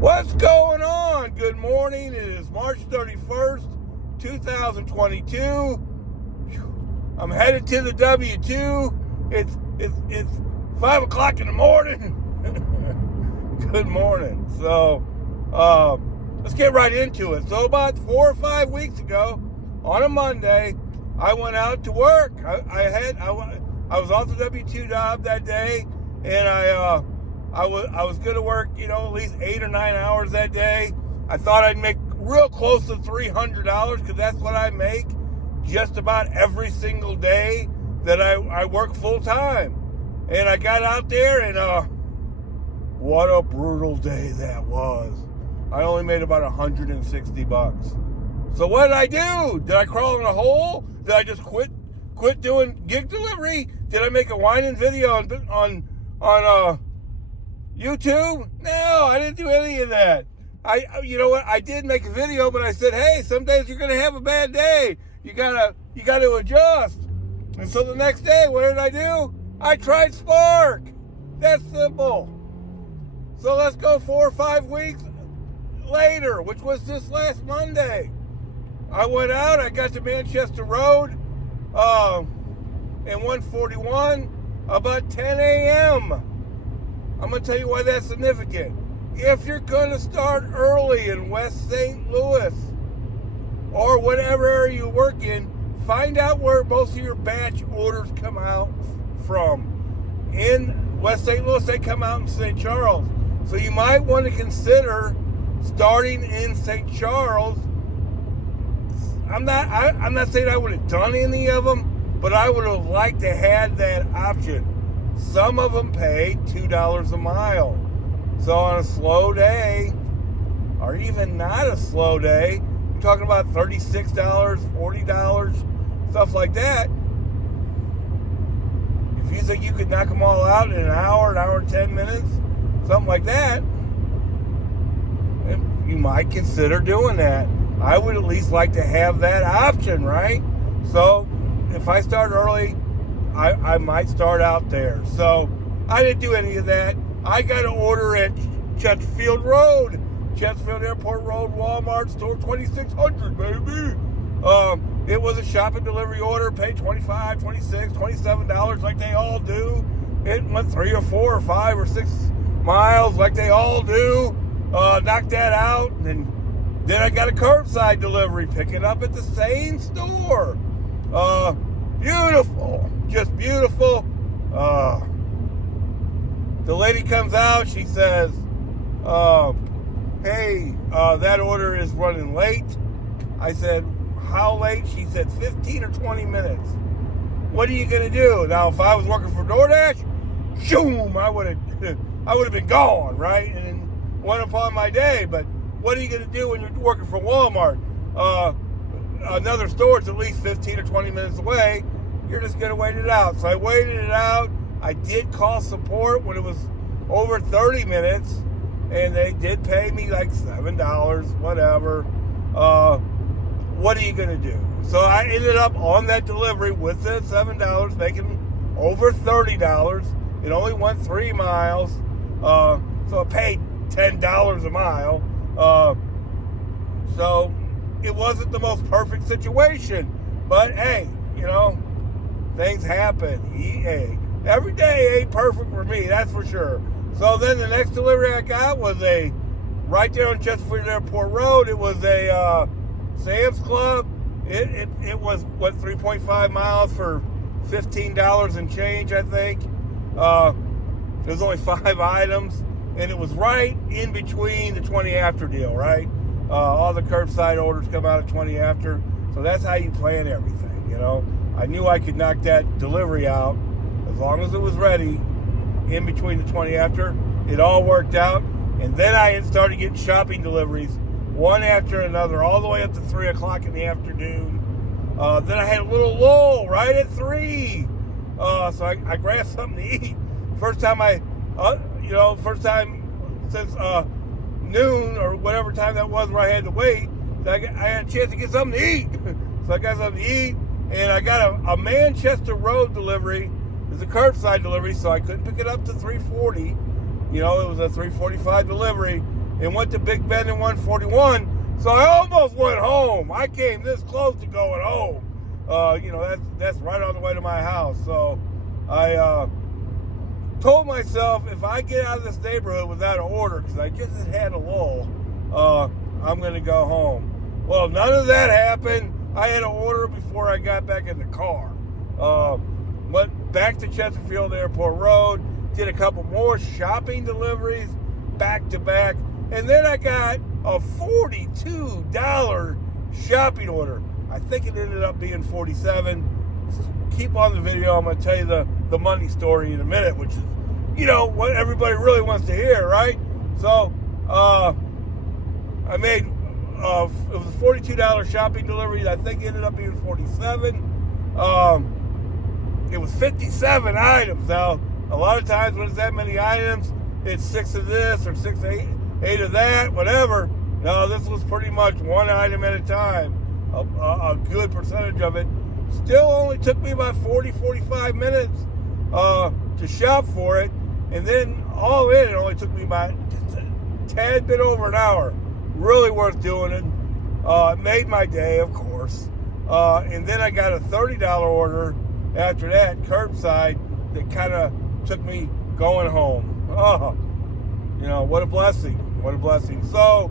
What's going on? Good morning. It is March 31st, 2022. I'm headed to the W2. It's 5 o'clock in the morning. Good morning. So, let's get right into it. So about 4 or 5 weeks ago, on a Monday, I went out to work. I was off the W2 job that day, and I was going to work, at least 8 or 9 hours that day. I thought I'd make real close to $300 because that's what I make just about every single day that I work full time. And I got out there, and what a brutal day that was. I only made about $160. So what did I do? Did I crawl in a hole? Did I just quit doing gig delivery? Did I make a whining video on YouTube? No, I didn't do any of that. You know what? I did make a video, but I said, hey, some days you're gonna have a bad day. You gotta adjust. And so the next day, what did I do? I tried Spark. That's simple. So let's go 4 or 5 weeks later, which was just last Monday. I went out, I got to Manchester Road, in 141, about 10 a.m. I'm going to tell you why that's significant. If you're going to start early in West St. Louis or whatever area you work in, find out where most of your batch orders come out from. In West St. Louis, they come out in St. Charles. So you might want to consider starting in St. Charles. I'm not saying I would have done any of them, but I would have liked to have that option. Some of them pay $2 a mile. So on a slow day, or even not a slow day, you're talking about $36, $40, stuff like that. If you think you could knock them all out in an hour and 10 minutes, something like that, you might consider doing that. I would at least like to have that option, right? So if I start early, I might start out there. So I didn't do any of that. I got an order at Chesterfield Road, Chesterfield Airport Road, Walmart store 2600, baby. It was a shopping delivery order, paid $25, $26, $27 like they all do. It went 3 or 4 or 5 or 6 miles like they all do. Knocked that out, and then I got a curbside delivery, picking up at the same store. Beautiful, just beautiful. The lady comes out, she says, hey, that order is running late. I said, how late? She said 15 or 20 minutes. What are you gonna do? Now, if I was working for DoorDash, shoom, I would have been gone, right? And went upon my day. But what are you gonna do when you're working for Walmart? Another store is at least 15 or 20 minutes away. You're just gonna wait it out. So I waited it out. I did call support when it was over 30 minutes, and they did pay me like $7, whatever. What are you gonna do? So I ended up on that delivery with the $7, making over $30. It only went 3 miles, so I paid $10 a mile. So it wasn't the most perfect situation, but hey, things happen. Every day ain't perfect for me, that's for sure. So then the next delivery I got was right there on Chesterfield Airport Road. It was a Sam's Club. It was 3.5 miles for $15 and change, I think. There's only 5 items, and it was right in between the 20 after deal, right? All the curbside orders come out at 20 after, so that's how you plan everything, I knew I could knock that delivery out as long as it was ready in between the 20 after. It all worked out, and then I started getting shopping deliveries, one after another, all the way up to 3 o'clock in the afternoon. Then I had a little lull right at 3, so I grabbed something to eat. First time since noon or whatever time that was where I had to wait, so I had a chance to get something to eat. So I got something to eat, and I got a Manchester Road delivery. It's a curbside delivery, so I couldn't pick it up to 3:40. It was a 3:45 delivery, and went to Big Bend and 141. So I almost went home. I came this close to going home. That's right on the way to my house. So I told myself, if I get out of this neighborhood without an order, because I just had a lull, I'm going to go home. Well, none of that happened. I had an order before I got back in the car. Went back to Chesterfield Airport Road, did a couple more shopping deliveries back to back, and then I got a $42 shopping order. I think it ended up being $47. Keep on the video. I'm going to tell you the money story in a minute, which is, what everybody really wants to hear, right? So, I made, it was a $42 shopping delivery. I think it ended up being $47. It was 57 items. Now, a lot of times when it's that many items, it's 6 of this or 6, 8 of that, whatever. No, this was pretty much one item at a time. A good percentage of it. Still only took me about 45 minutes to shop for it. And then all in, it only took me about just a tad bit over an hour. Really worth doing it. It made my day, of course. And then I got a $30 order after that, curbside, that kind of took me going home. Oh, what a blessing. What a blessing. So,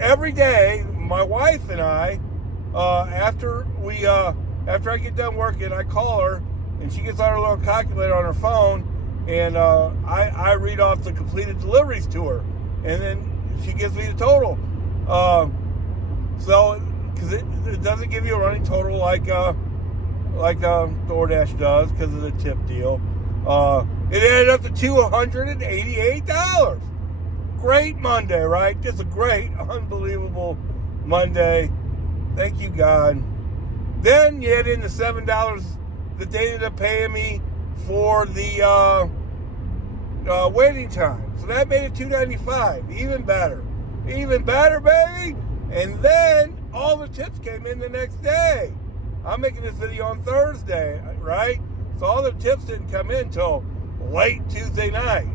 every day, my wife and I, after I get done working, I call her, and she gets out her little calculator on her phone, and I read off the completed deliveries to her, and then she gives me the total. So, because it doesn't give you a running total like DoorDash does because of the tip deal. It added up to $288. Great Monday, right? Just a great, unbelievable Monday. Thank you, God. Then you add in the $7 that they ended up paying me for the waiting time. So that made it $295. Even better. Even better, baby. And then all the tips came in the next day. I'm making this video on Thursday, right? So all the tips didn't come in till late Tuesday night.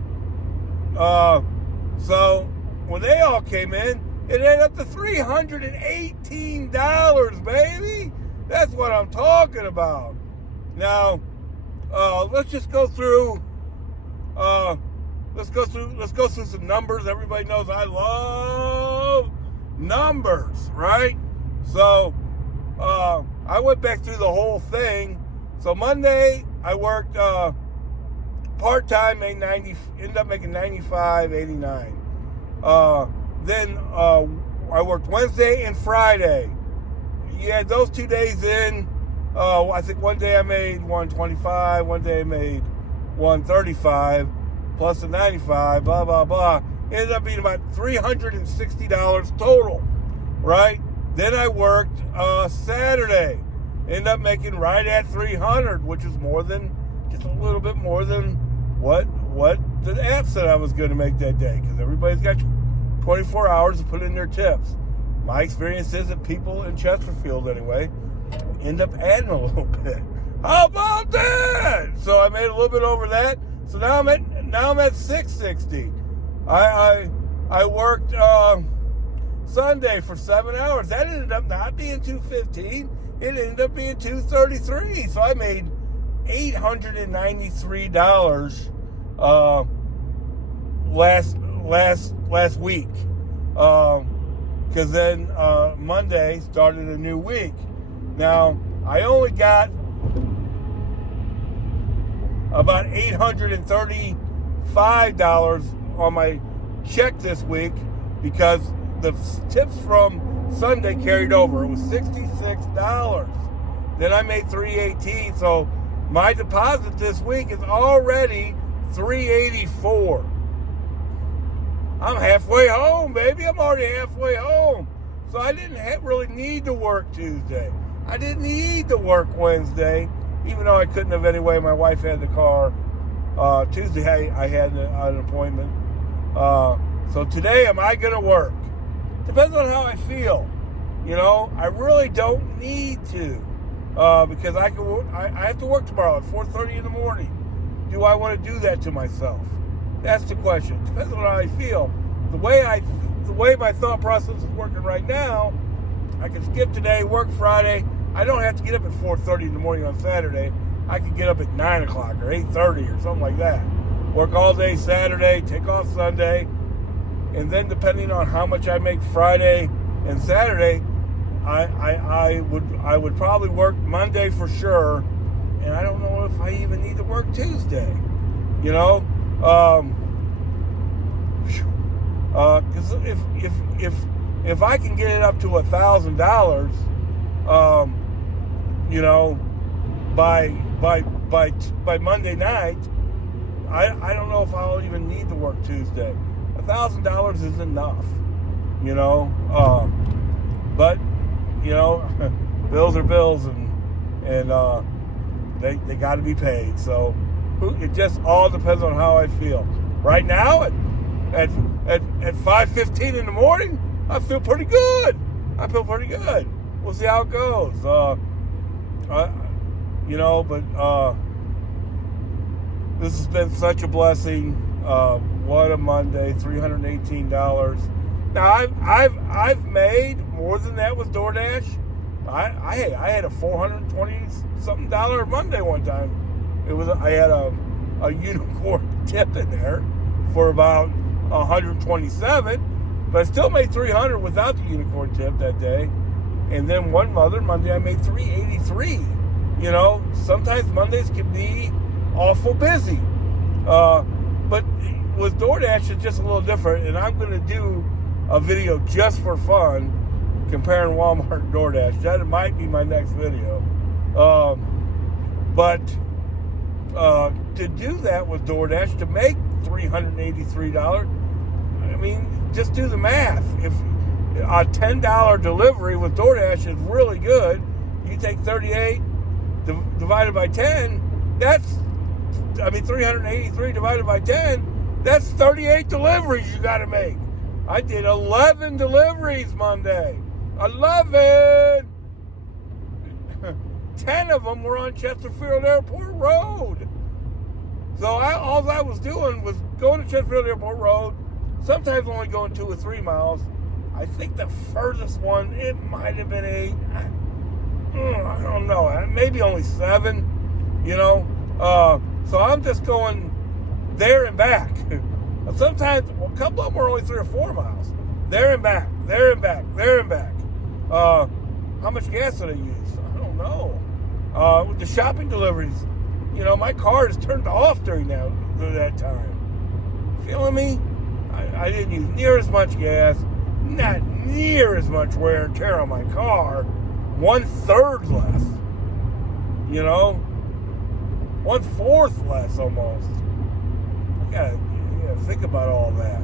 So when they all came in, it ended up to $318, baby. That's what I'm talking about. Now, let's just go through. Let's go through some numbers. Everybody knows I love numbers, right? So, I went back through the whole thing. So Monday I worked part-time, ended up making $95.89. Then I worked Wednesday and Friday. Yeah, those 2 days in, I think one day I made $125, one day I made $135, plus the $95, blah, blah, blah. Ended up being about $360 total, right? Then I worked Saturday. Ended up making right at $300, which is more than, just a little bit more than what the app said I was going to make that day, because everybody's got 24 hours to put in their tips. My experience is that people in Chesterfield, anyway, end up adding a little bit. How about that? So I made a little bit over that. So now I'm at $660. I worked Sunday for 7 hours. That ended up not being $215. It ended up being $233. So I made $893 last week. Because then Monday started a new week. Now, I only got about $835 on my check this week because the tips from Sunday carried over. It was $66. Then I made $318. So my deposit this week is already $384. I'm halfway home, baby. I'm already halfway home. So I didn't really need to work Tuesday. I didn't need to work Wednesday, even though I couldn't have anyway. My wife had the car. Tuesday I had an appointment. So today, am I going to work? Depends on how I feel. I really don't need to because I have to work tomorrow at 4:30 in the morning. Do I want to do that to myself? That's the question. Depends on how I feel. The way my thought process is working right now, I can skip today, work Friday. I don't have to get up at 4:30 in the morning on Saturday. I can get up at 9 o'clock or 8:30 or something like that. Work all day Saturday, take off Sunday, and then depending on how much I make Friday and Saturday, I would probably work Monday for sure, and I don't know if I even need to work Tuesday. You know, because if I can get it up to $1,000, you know, by Monday night, I don't know if I'll even need to work Tuesday. $1,000 is enough, you know. But you know, bills are bills, and they got to be paid. So it just all depends on how I feel. Right now, at 5:15 in the morning, I feel pretty good. We'll see how it goes. You know, but this has been such a blessing. What a Monday! $318. Now I've made more than that with DoorDash. I had a $420-something Monday one time. I had a unicorn tip in there for about $127, but I still made $300 without the unicorn tip that day. And then one other Monday I made $383. You know, sometimes Mondays can be awful busy, but with DoorDash it's just a little different. And I'm going to do a video just for fun comparing Walmart and DoorDash. That might be my next video. But to do that with DoorDash, to make $383, I mean, just do the math. If a $10 delivery with DoorDash is really good, you take 38 divided by 10, $383 divided by 10, that's 38 deliveries you got to make. I did 11 deliveries Monday. 11! 10 of them were on Chesterfield Airport Road. So all I was doing was going to Chesterfield Airport Road, sometimes only going 2 or 3 miles. I think the furthest one, it might have been 8. I don't know. Maybe only 7, you know. So I'm just going there and back. Sometimes a couple of them were only 3 or 4 miles. There and back. How much gas did I use? I don't know. With the shopping deliveries, you know, my car is turned off during that time. Feeling me? I didn't use near as much gas, not near as much wear and tear on my car. 1/3 less. You know? 1/4 less almost. I gotta think about all that.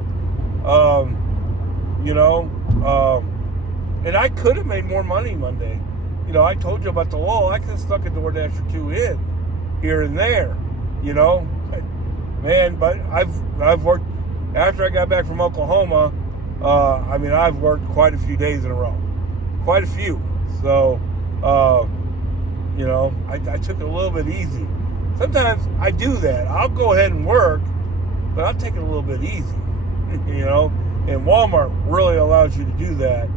You know, and I could have made more money Monday. You know, I told you about the lull. I could have stuck a DoorDash or 2 in here and there. You know, man. But I've worked after I got back from Oklahoma. I've worked quite a few days in a row, quite a few. So, you know, I took it a little bit easy. Sometimes I do that. I'll go ahead and work, but I'll take it a little bit easy. You know, and Walmart really allows you to do that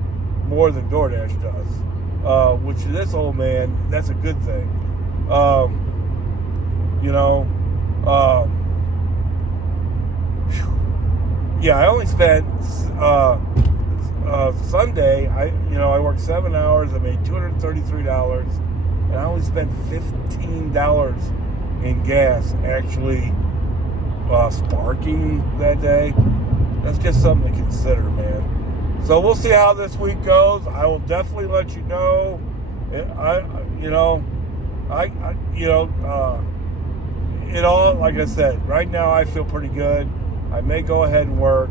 more than DoorDash does. Which this old man, that's a good thing. You know, yeah, I only spent Sunday. I worked 7 hours. I made $233, and I only spent $15 in gas actually sparking that day. That's just something to consider, man. So we'll see how this week goes. I will definitely let you know. It all, like I said, right now I feel pretty good. I may go ahead and work,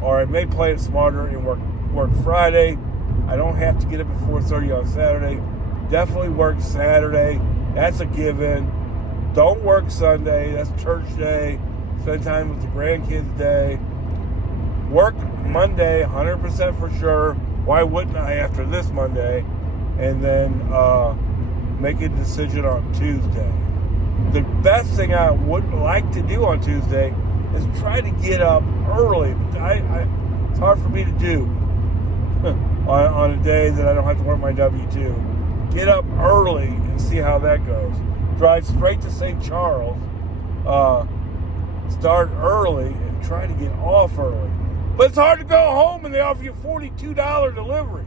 or I may play it smarter and work Friday. I don't have to get up at 4:30 on Saturday. Definitely work Saturday. That's a given. Don't work Sunday. That's church day. Spend time with the grandkids day. Work Monday, 100% for sure. Why wouldn't I after this Monday? And then make a decision on Tuesday. The best thing I would like to do on Tuesday is try to get up early. It's hard for me to do on a day that I don't have to work my W-2. Get up early and see how that goes. Drive straight to St. Charles. Start early and try to get off early. But it's hard to go home and they offer you $42 deliveries.